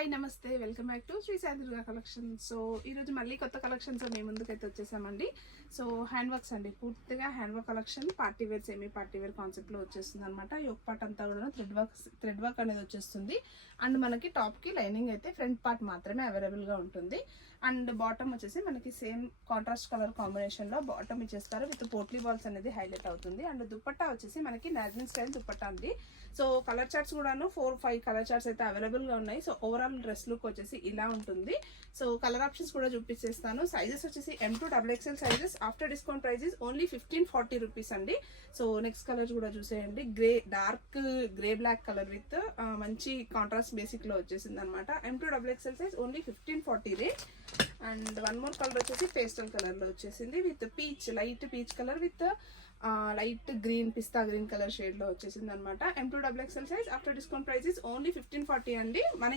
Hi నమస్తే welcome back to Shri Sai Durga collection. So ఈరోజు మళ్ళీ కొత్త కలెక్షన్స్ మీ ముందుకైతే వచ్చేసామండి. సో హ్యాండ్ వర్క్స్ అండి, పూర్తిగా hand work collection party wear semi party wear కాన్సెప్ట్లో వచ్చేస్తుంది అనమాట. ఈ ఒక పార్ట్ అంతా కూడా థ్రెడ్ వర్క్ అనేది వచ్చేస్తుంది. అండ్ మనకి టాప్కి లైనింగ్ అయితే ఫ్రంట్ పార్ట్ మాత్రమే అవైలబుల్గా ఉంటుంది. అండ్ బాటమ్ వచ్చేసి మనకి సేమ్ కాంట్రాస్ట్ కలర్ కాంబినేషన్లో బాటమ్ ఇచ్చేస్తారు విత్ పోట్లీ బాల్స్ అనేది హైలైట్ అవుతుంది. అండ్ దుపట్టా వచ్చేసి మనకి నాజిన్ స్టైల్ దుపట్టా ఉంది. సో కలర్ చార్ట్స్ కూడాను 4-5 కలర్ చార్ట్స్ అయితే అవైలబుల్గా ఉన్నాయి. సో ఓవరాల్ డ్రెస్ లుక్ వచ్చేసి ఇలా ఉంటుంది. సో కలర్ ఆప్షన్స్ కూడా చూపించేస్తాను. సైజెస్ వచ్చేసి M2XXL sizes. After discount prices only 1540 rupees అండి. సో నెక్స్ట్ కలర్ కూడా చూసేయండి, dark grey black colour with మంచి కాంట్రాస్ట్ బేసిక్ లో వచ్చేసింది అనమాట. M2XXL size only 1540 rate. And one more colour వచ్చేసి పేస్టల్ కలర్ లో వచ్చేసింది with light peach colour with light green పిస్తా గ్రీన్ కలర్ షేడ్ లో వచ్చేసింది అనమాట. M2XXL size. After discount prices only 1540 అండి. మన